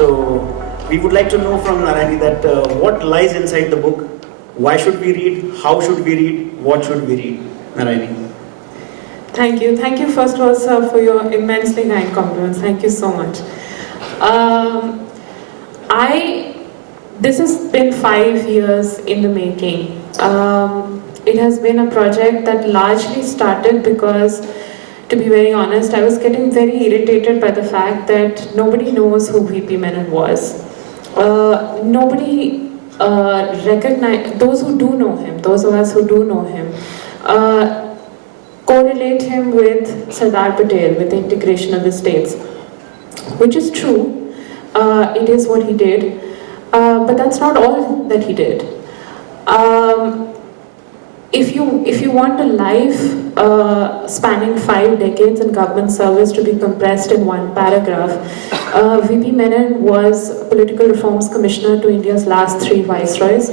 So we would like to know from Narayani that what lies inside the book, why should we read, how should we read, what should we read? Narayani. Thank you. Thank you first of all, sir, for your immensely kind compliments. Thank you so much. This has been 5 years in the making. It has been a project that largely started because, to be very honest, I was getting very irritated by the fact that nobody knows who VP Menon was. Nobody recognize, those who do know him, those of us who do know him, correlate him with Sardar Patel, with the integration of the states, which is true. It is what he did, but that's not all that he did. If you want a life spanning 5 decades in government service to be compressed in one paragraph, VP Menon was Political Reforms Commissioner to India's last 3 viceroys.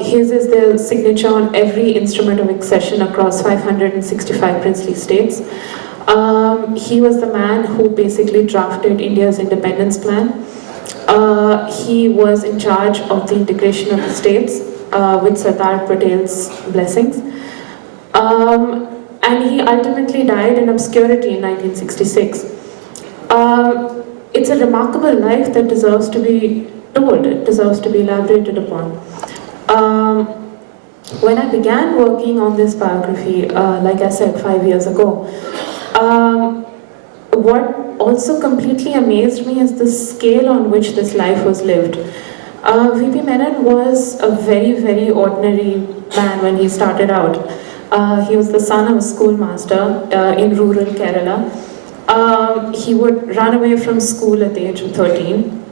His is the signature on every instrument of accession across 565 princely states. He was the man who basically drafted India's independence plan. He was in charge of the integration of the states with Sardar Patel's blessings. And he ultimately died in obscurity in 1966. It's a remarkable life that deserves to be told, it deserves to be elaborated upon. When I began working on this biography, like I said, 5 years ago, what also completely amazed me is the scale on which this life was lived. VP Menon was a very, very ordinary man when he started out. He was the son of a schoolmaster in rural Kerala. He would run away from school at the age of 13.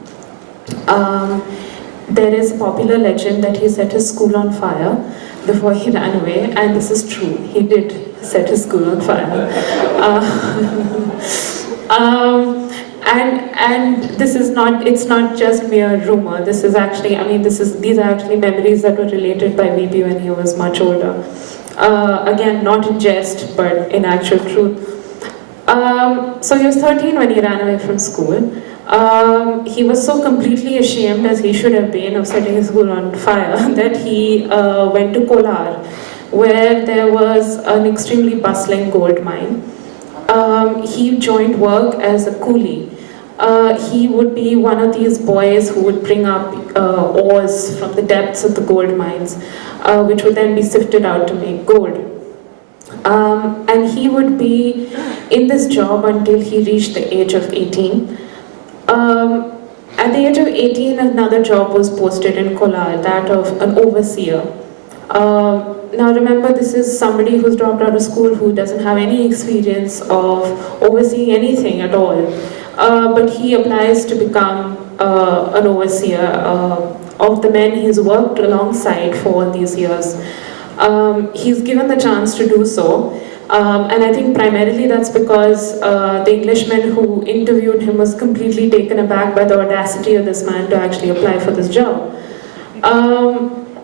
There is a popular legend that he set his school on fire before he ran away, and this is true. He did set his school on fire. And this is not, it's not just mere rumor. This is actually, these are actually memories that were related by VP when he was much older. Again, not in jest, but in actual truth. So he was 13 when he ran away from school. He was so completely ashamed, as he should have been, of setting his school on fire that he went to Kolar, where there was an extremely bustling gold mine. He joined work as a coolie. He would be one of these boys who would bring up ores from the depths of the gold mines, which would then be sifted out to make gold. And he would be in this job until he reached the age of 18. At the age of 18, another job was posted in Kolar, that of an overseer. Now remember, this is somebody who's dropped out of school, who doesn't have any experience of overseeing anything at all. But he applies to become an overseer of the men he's worked alongside for all these years. He's given the chance to do so. And I think primarily that's because the Englishman who interviewed him was completely taken aback by the audacity of this man to actually apply for this job.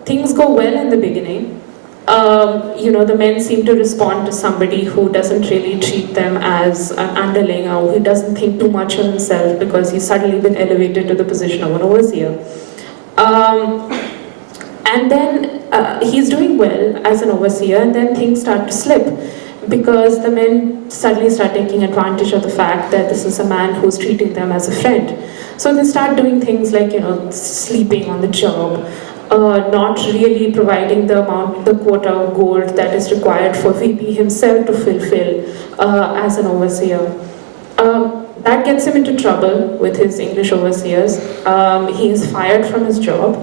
Things go well in the beginning. The men seem to respond to somebody who doesn't really treat them as an underling, or who doesn't think too much of himself because he's suddenly been elevated to the position of an overseer. And then he's doing well as an overseer, and then things start to slip, because the men suddenly start taking advantage of the fact that this is a man who's treating them as a friend. So they start doing things like, sleeping on the job, not really providing the quota of gold that is required for VP himself to fulfill as an overseer. That gets him into trouble with his English overseers. He is fired from his job.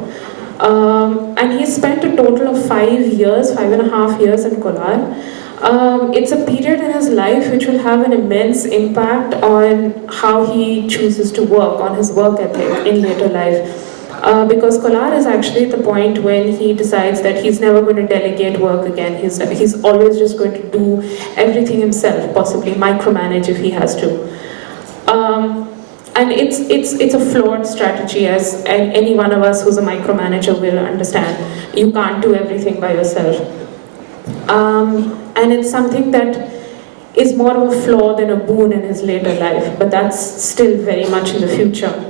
And he spent a total of 5.5 years in Kolar. It's a period in his life which will have an immense impact on how he chooses to work, on his work ethic in later life. Because Kolar is actually the point when he decides that he's never going to delegate work again. He's always just going to do everything himself, possibly micromanage if he has to. And it's a flawed strategy, as any one of us who's a micromanager will understand. You can't do everything by yourself. And it's something that is more of a flaw than a boon in his later life, but that's still very much in the future.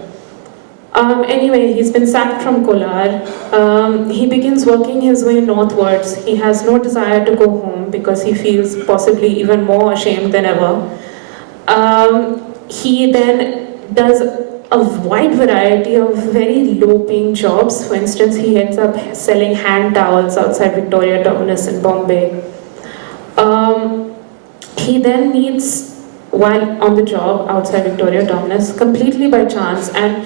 Anyway, he's been sacked from Kolar. He begins working his way northwards. He has no desire to go home because he feels possibly even more ashamed than ever. He then does a wide variety of very low-paying jobs. For instance, he ends up selling hand towels outside Victoria Terminus in Bombay. He then meets, while on the job outside Victoria Terminus, completely by chance, and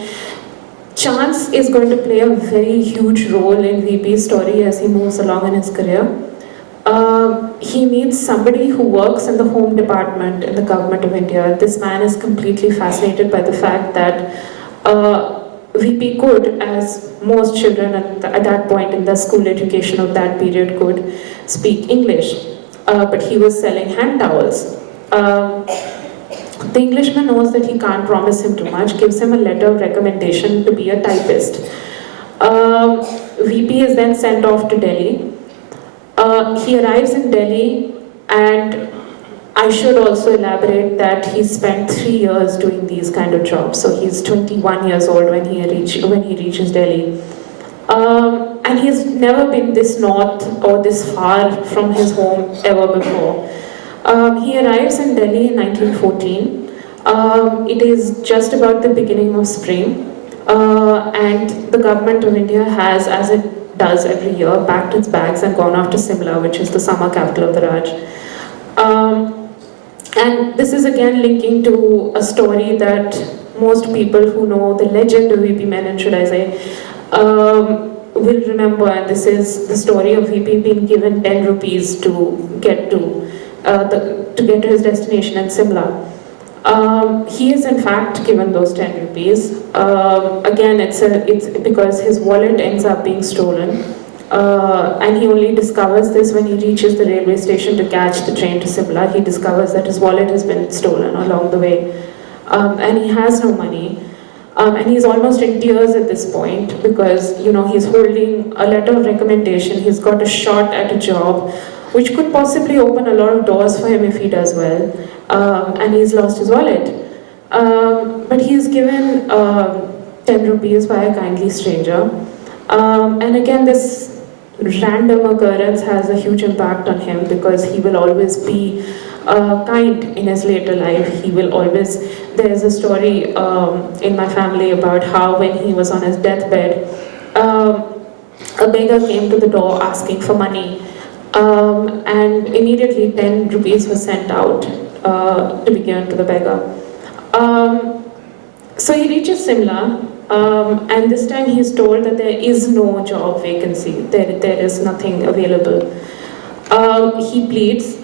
chance is going to play a very huge role in VP's story as he moves along in his career. He meets somebody who works in the Home Department in the Government of India. This man is completely fascinated by the fact that VP could, as most children at that point in the school education of that period could, speak English. But he was selling hand towels. The Englishman knows that he can't promise him too much, gives him a letter of recommendation to be a typist. VP is then sent off to Delhi. He arrives in Delhi, and I should also elaborate that he spent 3 years doing these kind of jobs. So he's 21 years old when he reaches Delhi. And he's never been this north or this far from his home ever before. He arrives in Delhi in 1914. It is just about the beginning of spring, and the Government of India has, as it does every year, packed its bags and gone off to Simla, which is the summer capital of the Raj. And this is again linking to a story that most people who know the legend of VP Menon, should I say, will remember, and this is the story of VP being given 10 rupees to get to his destination in Simla. He is in fact given those 10 rupees. Again, it's because his wallet ends up being stolen, and he only discovers this when he reaches the railway station to catch the train to Simla. He discovers that his wallet has been stolen along the way, and he has no money. And he's almost in tears at this point because, he's holding a letter of recommendation. He's got a shot at a job which could possibly open a lot of doors for him if he does well. And he's lost his wallet. But he's given 10 rupees by a kindly stranger. And again, this random occurrence has a huge impact on him because he will always be kind in his later life. There's a story in my family about how when he was on his deathbed, a beggar came to the door asking for money, and immediately 10 rupees was sent out to be given to the beggar. So he reaches Simla, and this time he is told that there is no job vacancy, there is nothing available. He pleads,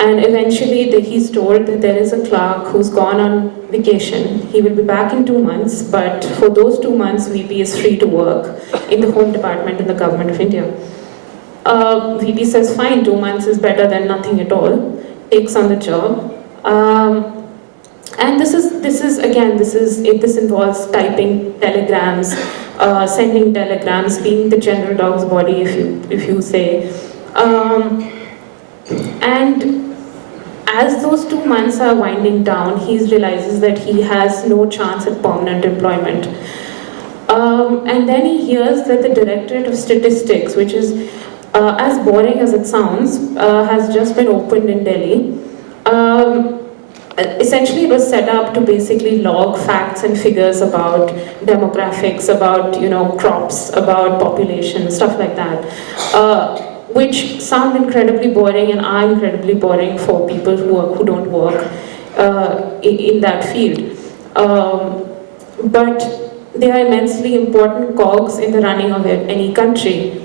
and eventually he's told that there is a clerk who's gone on vacation. He will be back in 2 months, but for those 2 months, VP is free to work in the Home Department in the Government of India. VP says, fine, 2 months is better than nothing at all, takes on the job. And this involves typing telegrams, sending telegrams, being the general dog's body, if you say. And as those 2 months are winding down, he realizes that he has no chance at permanent employment. And then he hears that the Directorate of Statistics, which is as boring as it sounds, has just been opened in Delhi. Essentially, it was set up to basically log facts and figures about demographics, about crops, about population, stuff like that, which sound incredibly boring and are incredibly boring for people who don't work in that field. But they are immensely important cogs in the running of any country.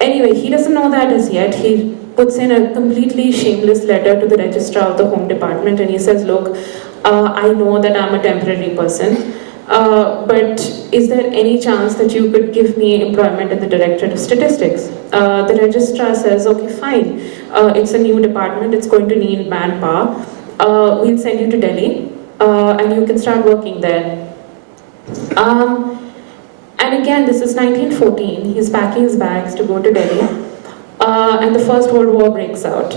Anyway, he doesn't know that as yet. He puts in a completely shameless letter to the registrar of the Home Department, and he says, look, I know that I'm a temporary person, but is there any chance that you could give me employment in the Directorate of Statistics? The registrar says, okay, fine. It's a new department, it's going to need manpower. We'll send you to Delhi, and you can start working there. And again, this is 1914. He's packing his bags to go to Delhi, and the First World War breaks out.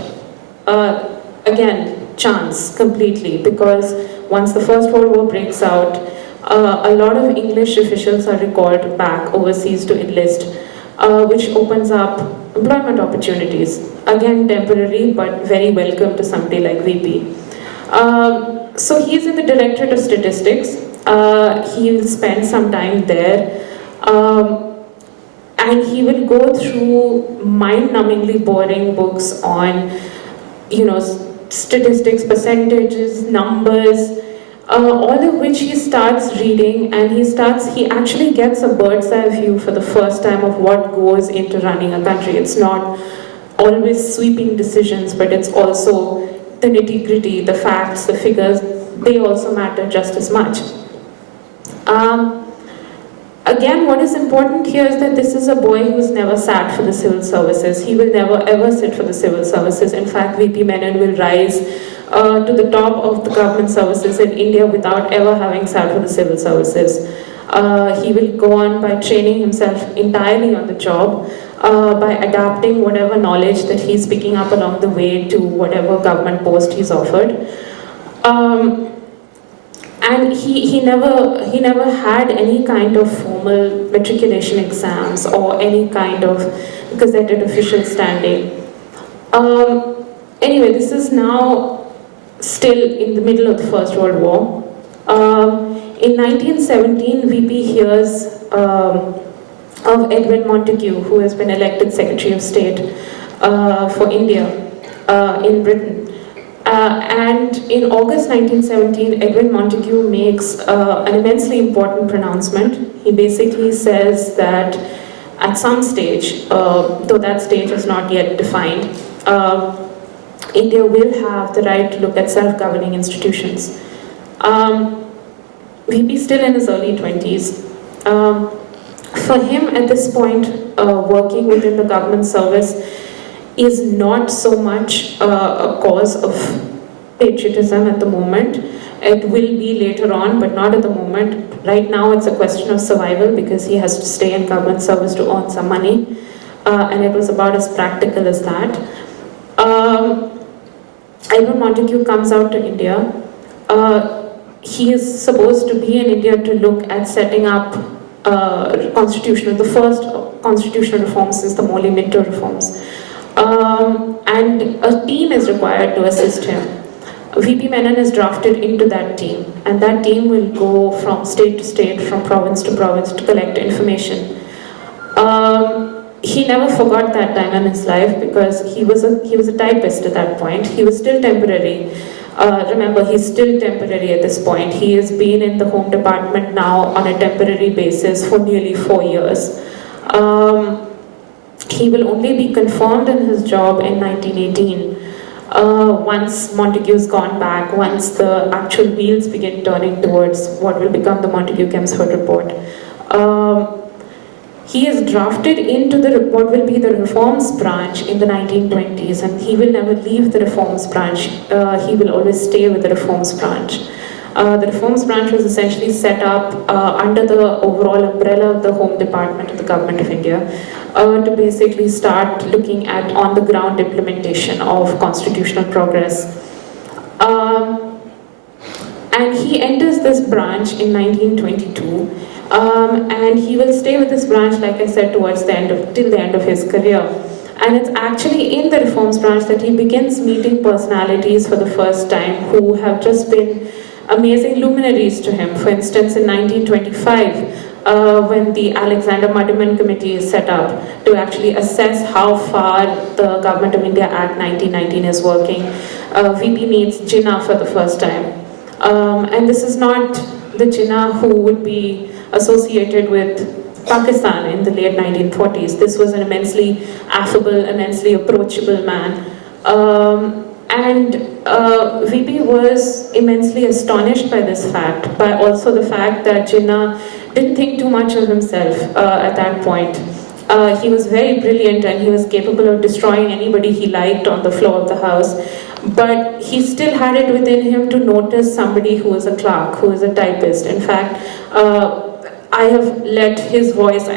Again, chance completely, because once the First World War breaks out, a lot of English officials are recalled back overseas to enlist, which opens up employment opportunities. Again, temporary, but very welcome to somebody like VP. So he's in the Directorate of Statistics. He'll spend some time there. And he will go through mind-numbingly boring books on, statistics, percentages, numbers, all of which he starts reading, and he actually gets a bird's eye view for the first time of what goes into running a country. It's not always sweeping decisions, but it's also the nitty-gritty, the facts, the figures, they also matter just as much. Again, what is important here is that this is a boy who's never sat for the civil services. He will never ever sit for the civil services. In fact, VP Menon will rise to the top of the government services in India without ever having sat for the civil services. He will go on by training himself entirely on the job, by adapting whatever knowledge that he's picking up along the way to whatever government post he's offered. And he never had any kind of formal matriculation exams or any kind of gazetted official standing. Anyway, this is now still in the middle of the First World War. In 1917, VP hears of Edwin Montagu, who has been elected Secretary of State for India in Britain. And in August 1917, Edwin Montagu makes an immensely important pronouncement. He basically says that at some stage, though that stage is not yet defined, India will have the right to look at self-governing institutions. VP is still in his early 20s. For him, at this point, working within the government service is not so much a cause of patriotism at the moment. It will be later on, but not at the moment. Right now, it's a question of survival because he has to stay in government service to earn some money, and it was about as practical as that. Edwin Montagu comes out to India. He is supposed to be in India to look at setting up the first constitutional reforms since the Morley-Minto reforms. And a team is required to assist him. VP Menon is drafted into that team, and that team will go from state to state, from province to province to collect information. He never forgot that time in his life because he was a typist at that point. He was still temporary. Remember, he's still temporary at this point. He has been in the Home Department now on a temporary basis for nearly 4 years. He will only be confirmed in his job in 1918. Once Montagu's gone back, once the actual wheels begin turning towards what will become the Montagu-Kempsford report. He is drafted into what will be the reforms branch in the 1920s, and he will never leave the reforms branch. He will always stay with the reforms branch. The reforms branch was essentially set up under the overall umbrella of the Home Department of the Government of India to basically start looking at on-the-ground implementation of constitutional progress. And he enters this branch in 1922, and he will stay with this branch, like I said, till the end of his career. And it's actually in the reforms branch that he begins meeting personalities for the first time who have just been amazing luminaries to him. For instance, in 1925, when the Alexander Muddiman Committee is set up to actually assess how far the Government of India Act 1919 is working, VP meets Jinnah for the first time. And this is not the Jinnah who would be associated with Pakistan in the late 1940s. This was an immensely affable, immensely approachable man. And VP was immensely astonished by this fact, by also the fact that Jinnah didn't think too much of himself at that point. He was very brilliant and he was capable of destroying anybody he liked on the floor of the house. But he still had it within him to notice somebody who is a clerk, who is a typist. In fact, I have let his voice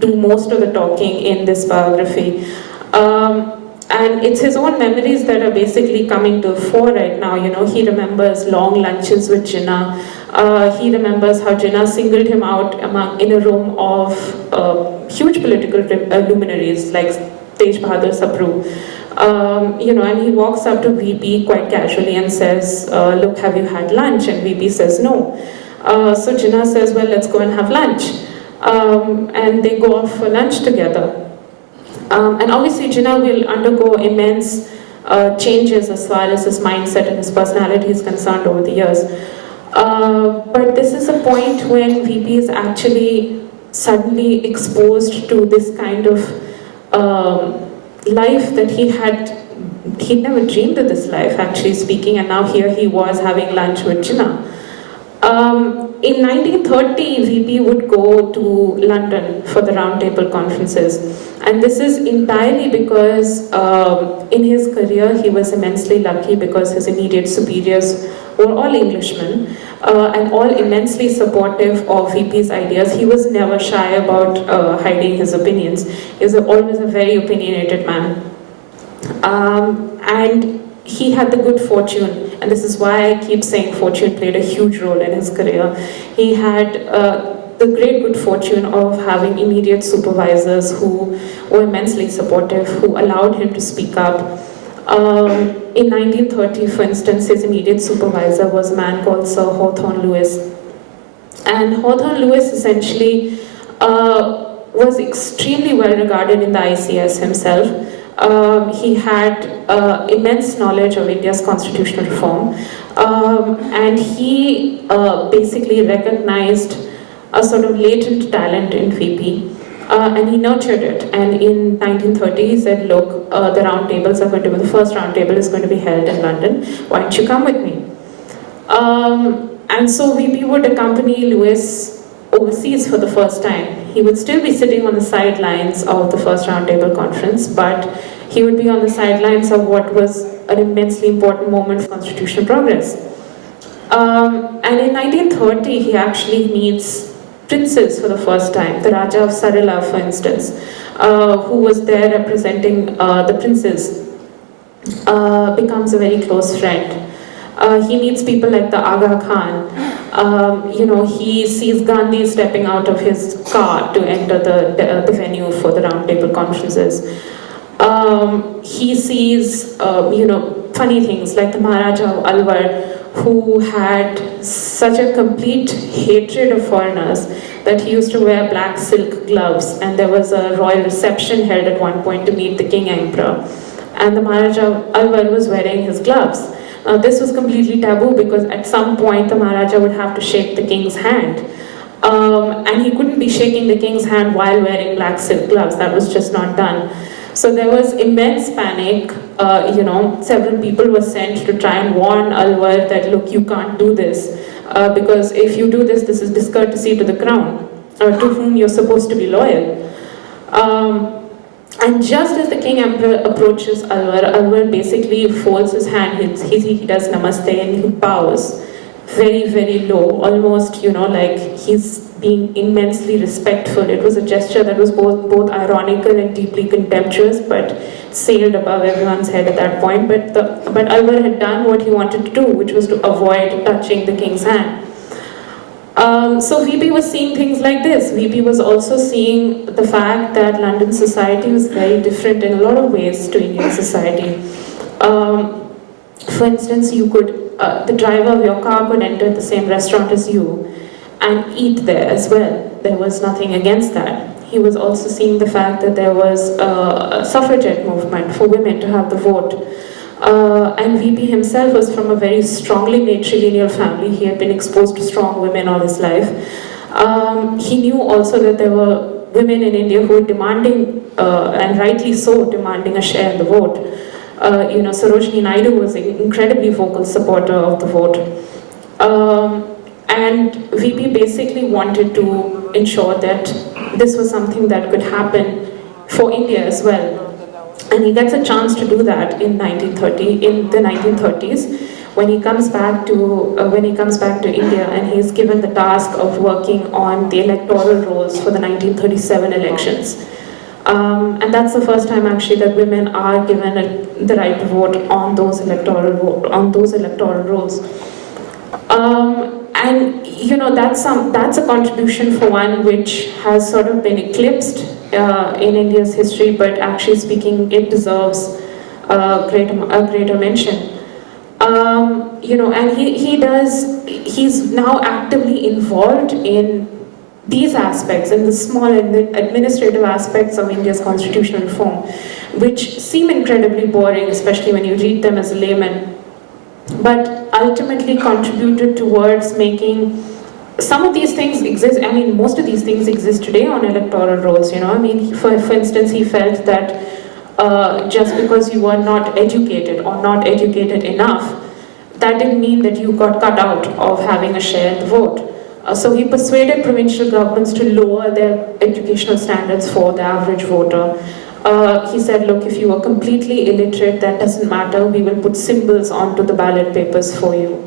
do most of the talking in this biography. And it's his own memories that are basically coming to the fore right now. You know, he remembers long lunches with Jinnah. He remembers how Jinnah singled him out in a room of huge political luminaries like Tej Bahadur Sabru. And he walks up to VP quite casually and says, "Look, have you had lunch?" And VP says, "No." So Jinnah says, "Well, let's go and have lunch." And they go off for lunch together. And obviously, Jinnah will undergo immense changes as far as his mindset and his personality is concerned over the years. But this is a point when VP is actually suddenly exposed to this kind of life that he'd never dreamed of this life, actually speaking, and now here he was having lunch with Jinnah. In 1930, VP would go to London for the roundtable conferences, and this is entirely because in his career he was immensely lucky because his immediate superiors were all Englishmen and all immensely supportive of VP's ideas. He was never shy about hiding his opinions. He was always a very opinionated man. And he had the good fortune, and this is why I keep saying fortune played a huge role in his career. He had the great good fortune of having immediate supervisors who were immensely supportive, who allowed him to speak up. In 1930, for instance, his immediate supervisor was a man called Sir Hawthorne Lewis. And Hawthorne Lewis essentially was extremely well regarded in the ICS himself. He had immense knowledge of India's constitutional reform, and he basically recognized a sort of latent talent in VP, and he nurtured it. And in 1930, he said, "Look, the roundtables are going to be, the first roundtable is going to be held in London. Why don't you come with me?" And so VP would accompany Lewis overseas for the first time. He would still be sitting on the sidelines of the first roundtable conference, but he would be on the sidelines of what was an immensely important moment for constitutional progress. And in 1930, he actually meets princes for the first time. The Raja of Sarila, for instance, who was there representing the princes, becomes a very close friend. He meets people like the Aga Khan. He sees Gandhi stepping out of his car to enter the venue for the roundtable conferences. He sees, funny things like the Maharaja of Alwar, who had such a complete hatred of foreigners that he used to wear black silk gloves, and there was a royal reception held at one point to meet the King Emperor, and the Maharaja of Alwar was wearing his gloves. This was completely taboo because at some point the Maharaja would have to shake the king's hand. And he couldn't be shaking the king's hand while wearing black silk gloves. That was just not done. So there was immense panic. Several people were sent to try and warn Alwar that, look, you can't do this. Because if you do this, this is discourtesy to the crown, to whom you're supposed to be loyal. And just as the King Emperor approaches Alwar, Alwar basically folds his hand, he does namaste and he bows very, very low, almost, like he's being immensely respectful. It was a gesture that was both ironical and deeply contemptuous, but sailed above everyone's head at that point. But Alwar had done what he wanted to do, which was to avoid touching the king's hand. So VP was seeing things like this. VP was also seeing the fact that London society was very different in a lot of ways to Indian society. For instance, the driver of your car could enter the same restaurant as you and eat there as well. There was nothing against that. He was also seeing the fact that there was a suffragette movement for women to have the vote. And VP himself was from a very strongly matrilineal family. He had been exposed to strong women all his life. He knew also that there were women in India who were demanding, and rightly so, demanding a share in the vote. Sarojini Naidu was an incredibly vocal supporter of the vote. And VP basically wanted to ensure that this was something that could happen for India as well. And he gets a chance to do that in the 1930s, when he comes back to India, and he's given the task of working on the electoral rolls for the 1937 elections. And that's the first time actually that women are given the right to vote on those electoral rolls. And that's a contribution for one which has sort of been eclipsed in India's history, but actually speaking, it deserves a greater mention. And he's now actively involved in these aspects, in the small and the administrative aspects of India's constitutional reform, which seem incredibly boring, especially when you read them as a layman, but ultimately contributed towards making some of these things exist. I mean, most of these things exist today on electoral rolls, I mean, for instance, he felt that just because you were not educated or not educated enough, that didn't mean that you got cut out of having a share in the vote. So he persuaded provincial governments to lower their educational standards for the average voter. He said, look, if you are completely illiterate, that doesn't matter. We will put symbols onto the ballot papers for you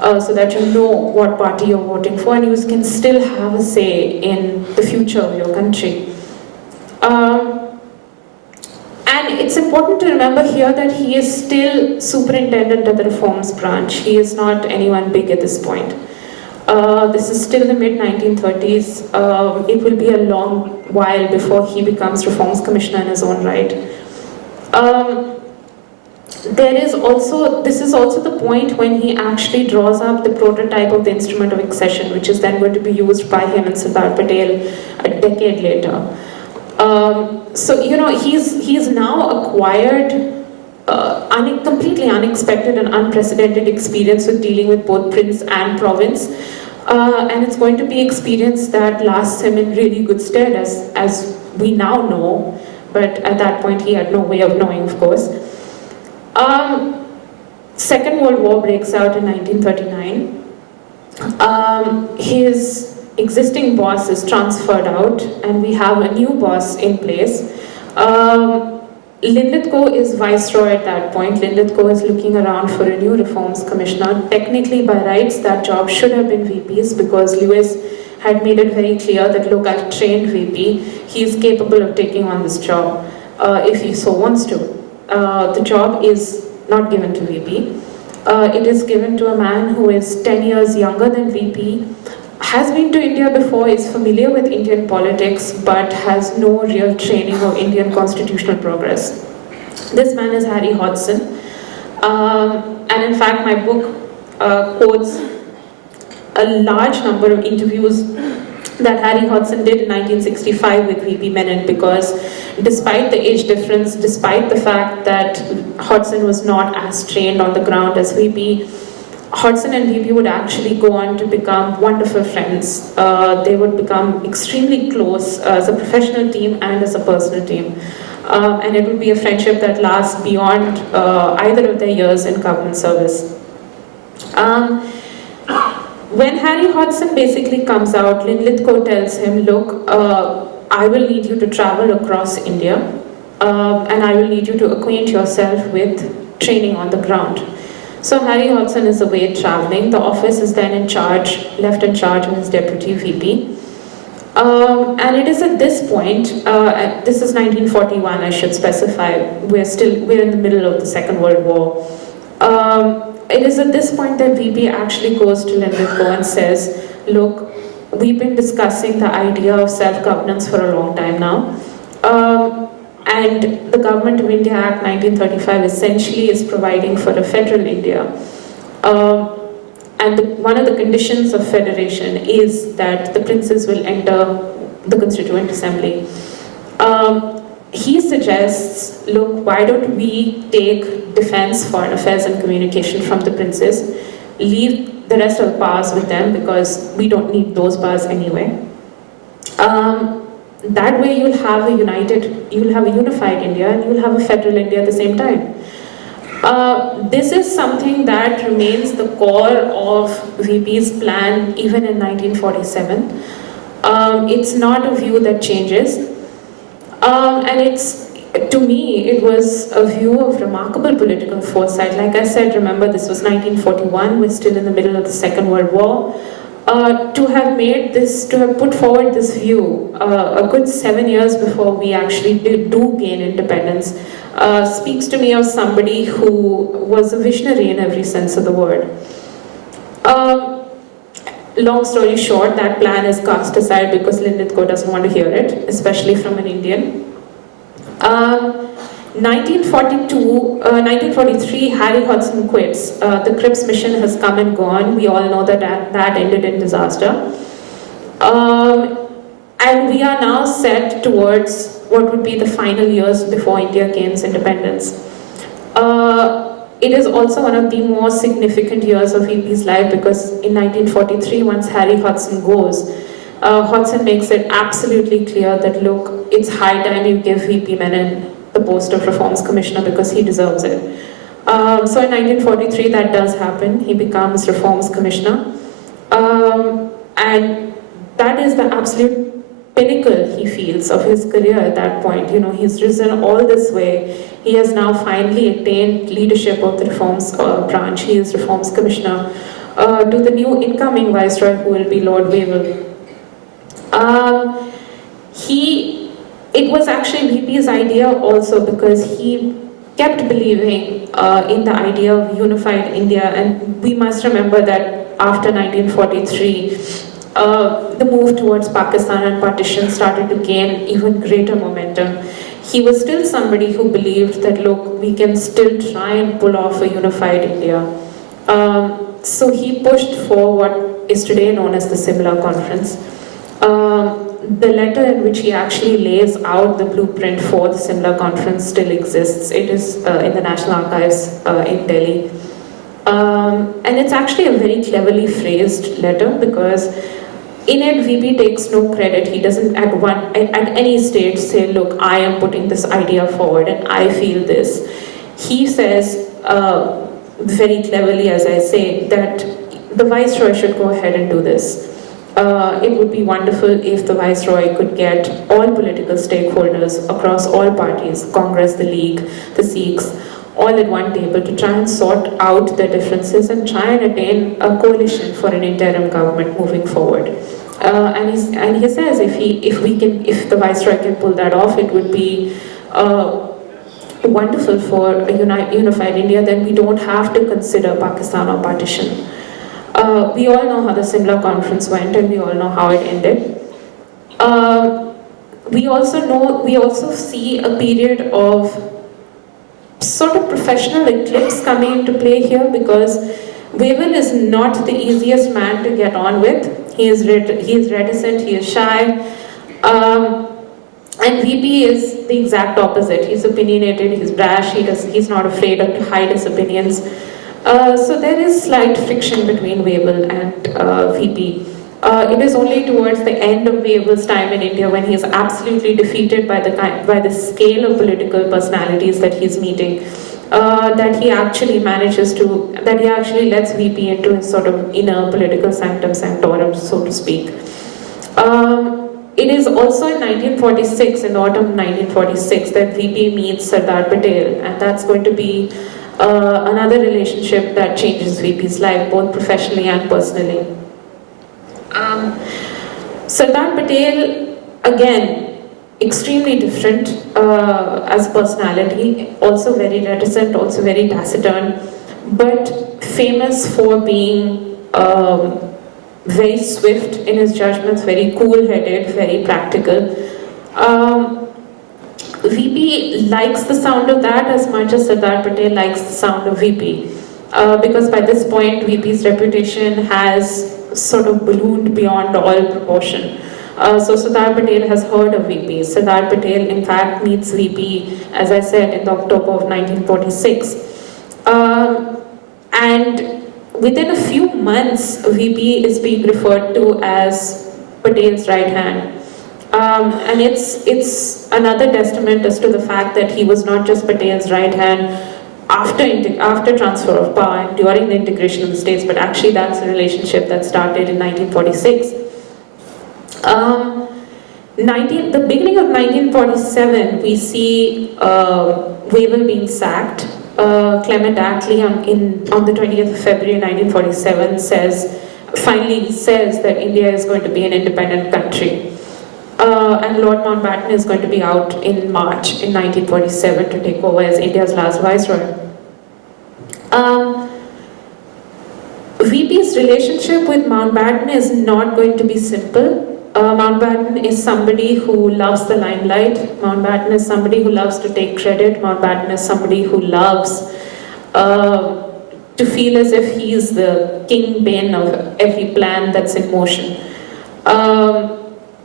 so that you know what party you're voting for and you can still have a say in the future of your country. And it's important to remember here that he is still superintendent at the reforms branch. He is not anyone big at this point. This is still the mid-1930s. It will be a long while before he becomes reforms commissioner in his own right. This is also the point when he actually draws up the prototype of the instrument of accession, which is then going to be used by him and Sardar Patel a decade later. He's now acquired completely unexpected and unprecedented experience with dealing with both prince and province. And it's going to be experience that lasts him in really good stead, as we now know, but at that point he had no way of knowing, of course. Second World War breaks out in 1939. His existing boss is transferred out, and we have a new boss in place. Linlithgow is viceroy at that point. Linlithgow is looking around for a new reforms commissioner. Technically, by rights, that job should have been VP's because Lewis had made it very clear that, look, I've trained VP. He is capable of taking on this job if he so wants to. The job is not given to VP. It is given to a man who is 10 years younger than VP, has been to India before, is familiar with Indian politics, but has no real training of Indian constitutional progress. This man is Harry Hodgson. And in fact, my book quotes a large number of interviews that Harry Hodgson did in 1965 with VP Menon, because despite the age difference, despite the fact that Hodgson was not as trained on the ground as VP, Hodgson and VP would actually go on to become wonderful friends. They would become extremely close as a professional team and as a personal team. And it would be a friendship that lasts beyond either of their years in government service. When Harry Hodgson basically comes out, Linlithgow tells him, look, I will need you to travel across India, and I will need you to acquaint yourself with training on the ground. So Harry Hodgson is away traveling. The office is then left in charge of his deputy VP. And it is at this point, this is 1941, I should specify, we're in the middle of the Second World War. It is at this point that VP actually goes to Linlithgow and says, look, we've been discussing the idea of self-governance for a long time now. And the Government of India Act 1935 essentially is providing for a federal India. And one of the conditions of federation is that the princes will enter the Constituent Assembly. He suggests, look, why don't we take defense, foreign affairs and communication from the princes, leave the rest of the powers with them because we don't need those powers anyway. That way you'll have a unified India and you'll have a federal India at the same time. This is something that remains the core of VP's plan even in 1947. It's not a view that changes. And to me, it was a view of remarkable political foresight. Like I said, remember, this was 1941, we're still in the middle of the Second World War. To have put forward this view a good 7 years before we actually do gain independence speaks to me of somebody who was a visionary in every sense of the word. long story short, that plan is cast aside because Linditko doesn't want to hear it, especially from an Indian. 1943, Harry Hudson quits. The Cripps mission has come and gone. We all know that ended in disaster. And we are now set towards what would be the final years before India gains independence. It is also one of the more significant years of VP's life because in 1943, once Harry Hudson goes, Hudson makes it absolutely clear that, look, it's high time you give VP Menon the post of Reforms Commissioner because he deserves it. So in 1943, that does happen. He becomes Reforms Commissioner. And that is the absolute pinnacle, he feels, of his career at that point. You know, he's risen all this way. He has now finally attained leadership of the Reforms branch. He is Reforms Commissioner to the new incoming Viceroy, who will be Lord Wavell. It was actually VP's idea also because he kept believing in the idea of unified India, and we must remember that after 1943, the move towards Pakistan and partition started to gain even greater momentum. He was still somebody who believed that, look, we can still try and pull off a unified India. So he pushed for what is today known as the Simla Conference. The letter in which he actually lays out the blueprint for the Simla Conference still exists. It is in the National Archives in Delhi. And it's actually a very cleverly phrased letter because in it, VP takes no credit. He doesn't at any stage say, look, I am putting this idea forward and I feel this. He says, very cleverly, as I say, that the Viceroy should go ahead and do this. It would be wonderful if the Viceroy could get all political stakeholders across all parties, Congress, the League, the Sikhs, all at one table to try and sort out their differences and try and attain a coalition for an interim government moving forward. And he says if the Viceroy can pull that off, it would be wonderful for a unified India. Then we don't have to consider Pakistan or partition. We all know how the Simla Conference went, and we all know how it ended. We also see a period of sort of professional eclipse coming into play here because Wavell is not the easiest man to get on with. He is reticent, he is shy, and VP is the exact opposite. He's opinionated, he's brash, he's not afraid to hide his opinions. So there is slight friction between Wavell and VP. It is only towards the end of Wavell's time in India when he is absolutely defeated by the scale of political personalities that he's meeting that he actually lets VP into his sort of inner political sanctum sanctorum, so to speak. It is also in 1946, in the autumn of 1946, that VP meets Sardar Patel, and that's going to be another relationship that changes VP's life, both professionally and personally. Sardar Patel, again, extremely different as personality, also very reticent, also very taciturn, but famous for being very swift in his judgments, very cool-headed, very practical. VP likes the sound of that as much as Sardar Patel likes the sound of VP. Because by this point, VP's reputation has sort of ballooned beyond all proportion. So Sardar Patel has heard of VP. Sardar Patel, in fact, meets VP, as I said, in October of 1946. And within a few months, VP is being referred to as Patel's right hand. And it's another testament as to the fact that he was not just Patel's right hand after transfer of power and during the integration of the states, but actually that's a relationship that started in 1946. The beginning of 1947, we see Wavell being sacked. Clement Attlee on the 20th of February 1947 finally says that India is going to be an independent country. And Lord Mountbatten is going to be out in March in 1947 to take over as India's last viceroy. VP's his relationship with Mountbatten is not going to be simple. Mountbatten is somebody who loves the limelight. Mountbatten is somebody who loves to take credit. Mountbatten is somebody who loves to feel as if he is the kingpin of every plan that's in motion.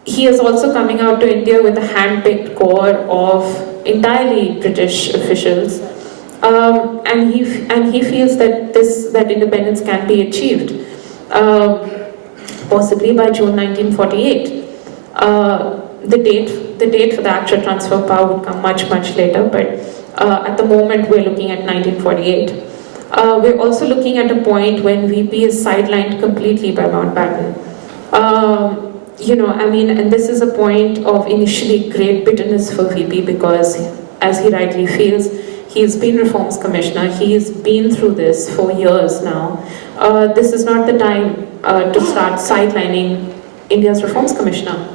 He is also coming out to India with a hand-picked core of entirely British officials, and he feels that independence can be achieved, possibly by June 1948. The date for the actual transfer of power would come much later, but at the moment we're looking at 1948. We're also looking at a point when VP is sidelined completely by Mountbatten. And this is a point of initially great bitterness for VP because, as he rightly feels, he's been Reforms Commissioner, he's been through this for years now. This is not the time to start sidelining India's Reforms Commissioner.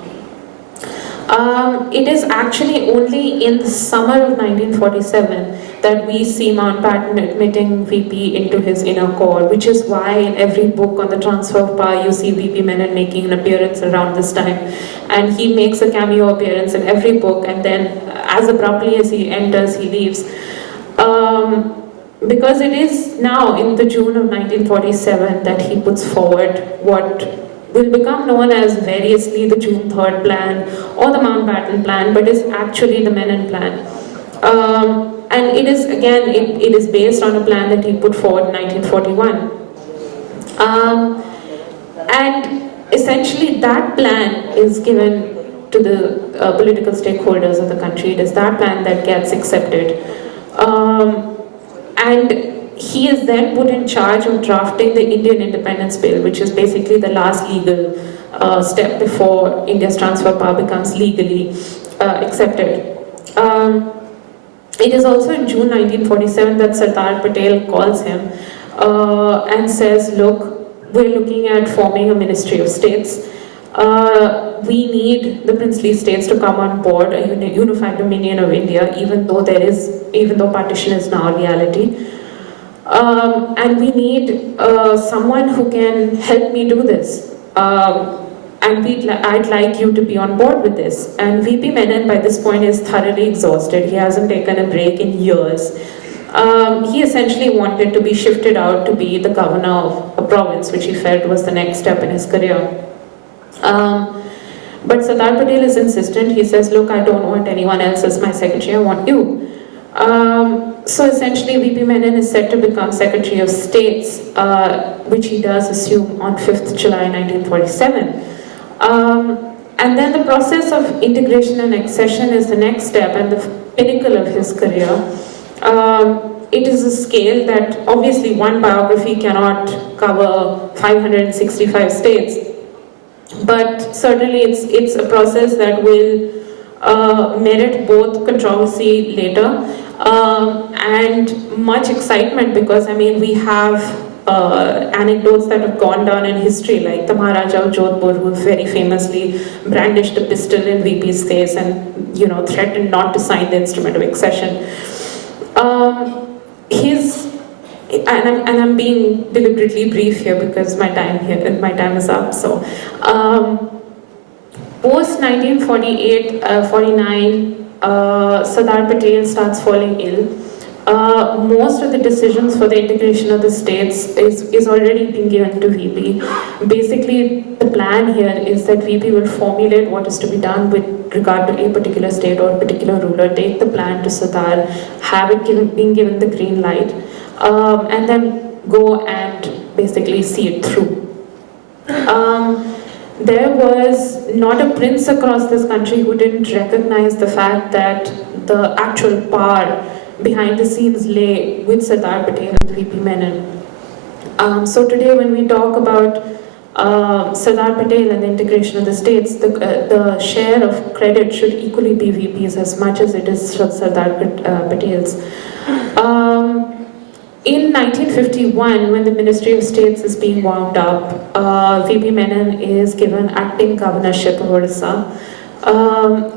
It is actually only in the summer of 1947 that we see Mountbatten admitting VP into his inner core, which is why in every book on the transfer of power you see VP Menon making an appearance around this time. And he makes a cameo appearance in every book, and then as abruptly as he enters, he leaves. Because it is now in the June of 1947 that he puts forward what will become known as variously the June 3rd plan or the Mountbatten plan, but is actually the Menon plan. And it is, again, it is based on a plan that he put forward in 1941. And essentially that plan is given to the political stakeholders of the country. It is that plan that gets accepted. And he is then put in charge of drafting the Indian Independence Bill, which is basically the last legal step before India's transfer of power becomes legally accepted. It is also in June 1947 that Sardar Patel calls him and says, look, we're looking at forming a Ministry of States. We need the princely states to come on board a unified dominion of India, even though partition is now a reality. And we need someone who can help me do this. And I'd like you to be on board with this. And VP Menon by this point is thoroughly exhausted. He hasn't taken a break in years. He essentially wanted to be shifted out to be the governor of a province, which he felt was the next step in his career. But Sardar Patel is insistent. He says, look, I don't want anyone else as my secretary, I want you. So essentially VP Menon is set to become Secretary of States, which he does assume on 5th July 1947. And then the process of integration and accession is the next step and the pinnacle of his career. It is a scale that obviously one biography cannot cover 565 states, but certainly it's a process that will merit both controversy later and much excitement, because I mean we have anecdotes that have gone down in history, like the Maharaja of Jodhpur, who very famously brandished a pistol in VP's face and threatened not to sign the instrument of accession. I'm being deliberately brief here because my time is up. So post 1948-49. Sardar Patel starts falling ill. Most of the decisions for the integration of the states is already being given to VP. Basically, the plan here is that VP will formulate what is to be done with regard to a particular state or a particular ruler, take the plan to Sardar, have it being given the green light, and then go and basically see it through. There was not a prince across this country who didn't recognize the fact that the actual power behind the scenes lay with Sardar Patel and VP Menon. So today when we talk about Sardar Patel and the integration of the states, the share of credit should equally be VP's as much as it is Sardar Patel's. In 1951, when the Ministry of States is being wound up, VP Menon is given acting governorship of Odisha.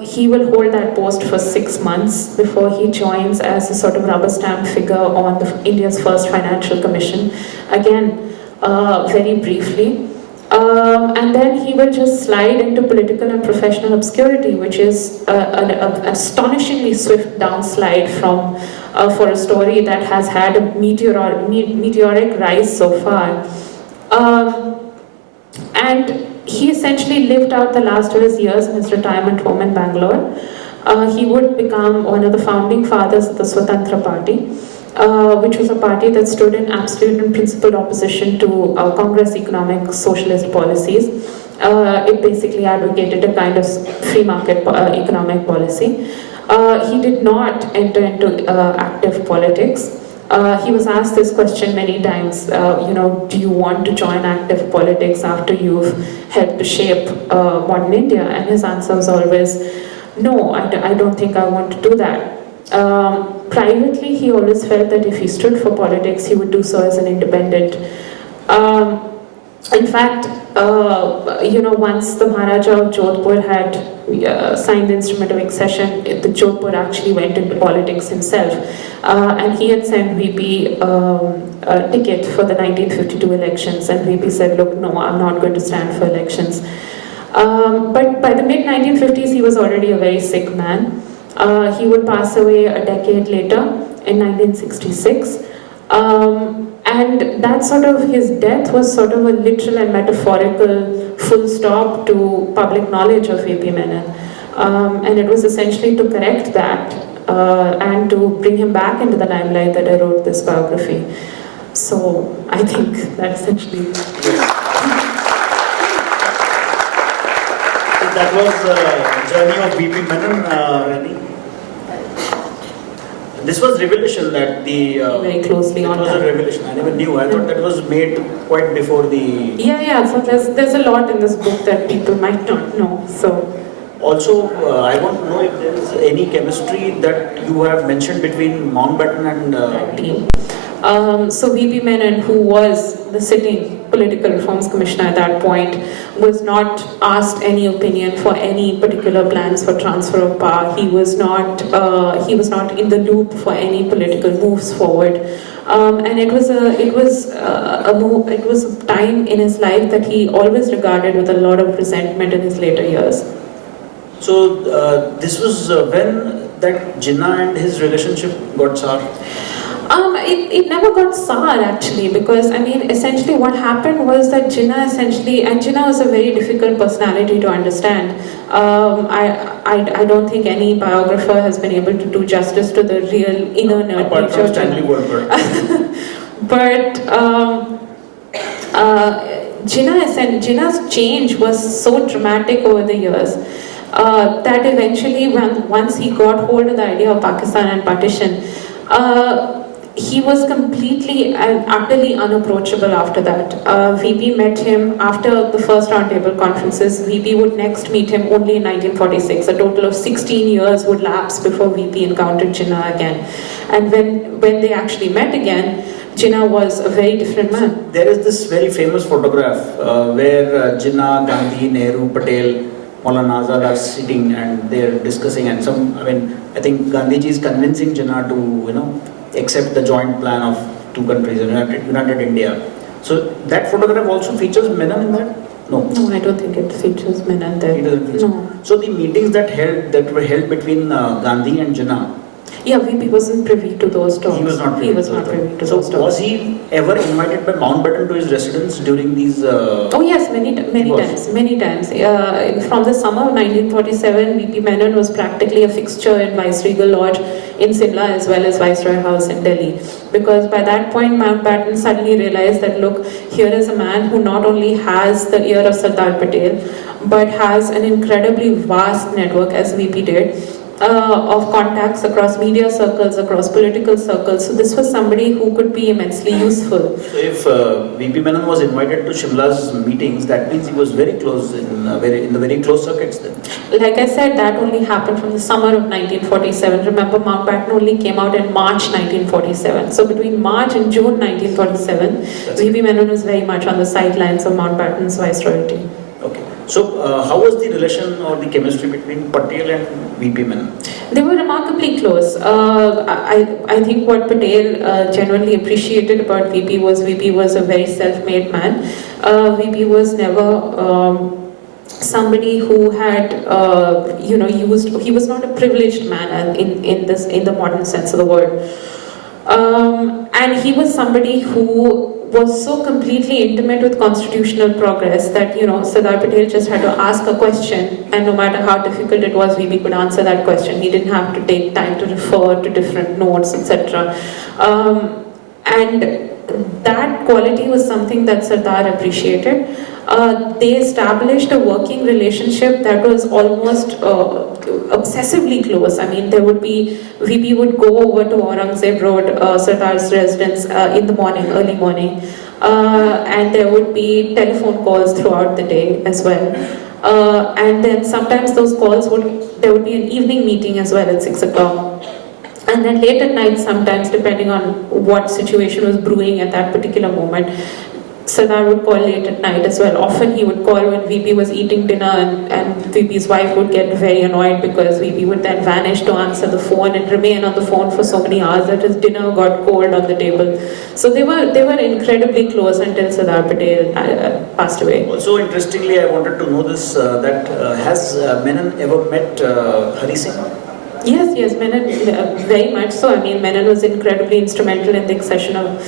He will hold that post for 6 months before he joins as a sort of rubber stamp figure on India's first financial commission. Again, very briefly. And then he will just slide into political and professional obscurity, which is an astonishingly swift downslide from for a story that has had a meteoric rise so far. And he essentially lived out the last of his years in his retirement home in Bangalore. He would become one of the founding fathers of the Swatantra Party, which was a party that stood in absolute and principled opposition to Congress economic socialist policies. It basically advocated a kind of free market economic policy. He did not enter into active politics. He was asked this question many times, do you want to join active politics after you've helped to shape modern India? And his answer was always, no, I don't think I want to do that. Privately, he always felt that if he stood for politics, he would do so as an independent. In fact, once the Maharaja of Jodhpur had signed the instrument of accession, the Jodhpur actually went into politics himself. And he had sent VP a ticket for the 1952 elections, and VP said, look, no, I'm not going to stand for elections. But by the mid-1950s, he was already a very sick man. He would pass away a decade later in 1966. And that sort of, his death was sort of a literal and metaphorical full stop to public knowledge of V.P. Menon. And it was essentially to correct that and to bring him back into the limelight that I wrote this biography. So I think that essentially... That was the journey of V.P. Menon, Rani. This was revelation that the... very closely on that. It was a revelation. I never knew. I thought that was made quite before the... Yeah. So there's a lot in this book that people might not know. So also, I want to know if there is any chemistry that you have mentioned between Mountbatten and... So V.P. Menon, who was the sitting Political Reforms Commissioner at that point, was not asked any opinion for any particular plans for transfer of power. He was not in the loop for any political moves forward. And it was a time in his life that he always regarded with a lot of resentment in his later years. So this was when that Jinnah and his relationship got sour? It never got sour actually, because essentially what happened was that Jinnah was a very difficult personality to understand. I don't think any biographer has been able to do justice to the real inner nature. Apart from Stanley Goldberg. But Jinnah's change was so dramatic over the years that eventually once he got hold of the idea of Pakistan and partition, he was completely and utterly unapproachable after that. VP met him after the first roundtable conferences. VP would next meet him only in 1946. A total of 16 years would lapse before VP encountered Jinnah again. And when they actually met again, Jinnah was a very different man. There is this very famous photograph where Jinnah, Gandhi, Nehru, Patel, Maulana Azad are sitting and they're discussing, and I think Gandhiji is convincing Jinnah to, accept the joint plan of two countries, United India. So that photograph also features Menon in that? No. No, I don't think it features Menon there. It doesn't feature. No. So the meetings that were held between Gandhi and Jinnah. Yeah, VP wasn't privy to those talks. He was not privy to those talks. Was he ever invited by Mountbatten to his residence during these... Oh yes, many times. From the summer of 1947, VP Menon was practically a fixture in Viceregal Lodge in Simla as well as Viceroy House in Delhi. Because by that point, Mountbatten suddenly realized that, look, here is a man who not only has the ear of Sardar Patel, but has an incredibly vast network, as VP did, of contacts across media circles, across political circles. So this was somebody who could be immensely useful. So if VP Menon was invited to Shimla's meetings, that means he was very close in the very close circuits then. Like I said, that only happened from the summer of 1947. Remember, Mountbatten only came out in March 1947. So between March and June 1947, VP Menon was very much on the sidelines of Mountbatten's viceroyalty. Okay. So, how was the relation or the chemistry between Patel and VP Menon? They were remarkably close. I think what Patel genuinely appreciated about VP was a very self-made man. VP was never somebody who had he was not a privileged man in the modern sense of the word. And he was somebody who was so completely intimate with constitutional progress that, Sardar Patel just had to ask a question, and no matter how difficult it was, VP could answer that question. He didn't have to take time to refer to different notes, etc. And that quality was something that Sardar appreciated. They established a working relationship that was almost obsessively close. I mean, VP would go over to Aurangzeb Road, Sardar's residence, in the morning, early morning, and there would be telephone calls throughout the day as well. And then sometimes those calls there would be an evening meeting as well at 6 o'clock. And then late at night, sometimes, depending on what situation was brewing at that particular moment, Sardar would call late at night as well. Often he would call when VP was eating dinner, and VP's wife would get very annoyed because VP would then vanish to answer the phone and remain on the phone for so many hours that his dinner got cold on the table. So they were incredibly close until Sardar Patel passed away. Also, interestingly, I wanted to know this, has Menon ever met Hari Singh? Yes, Menon, very much so. I mean, Menon was incredibly instrumental in the accession of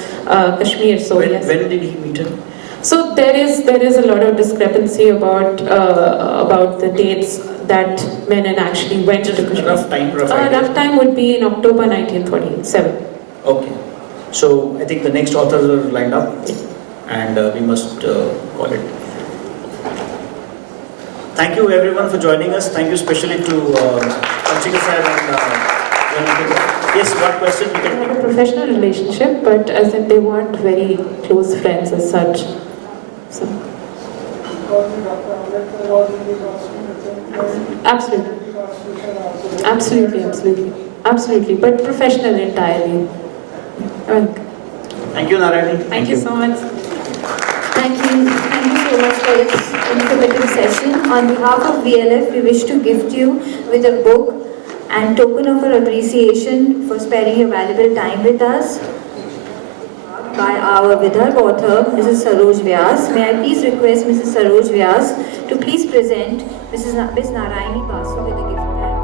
Kashmir. So yes. When did he meet him? So there is a lot of discrepancy about the dates that Menon actually went to Kashmir. Rough time would be in October 1947. Okay. So I think the next authors are lined up, and we must call it. Thank you everyone for joining us. Thank you especially to Archika sir and yes, what question you They can had a professional relationship, but as in they weren't very close friends as such. So. Absolutely, but professional entirely. Thank you, Narayani. Thank you so much. Thank you so much for this informative session. On behalf of VLF, we wish to gift you with a book and token of our appreciation for sparing your valuable time with us by our Vidarbh author, Mrs. Saroj Vyas. May I please request Mrs. Saroj Vyas to please present Ms. Narayani Basu with the gift bag.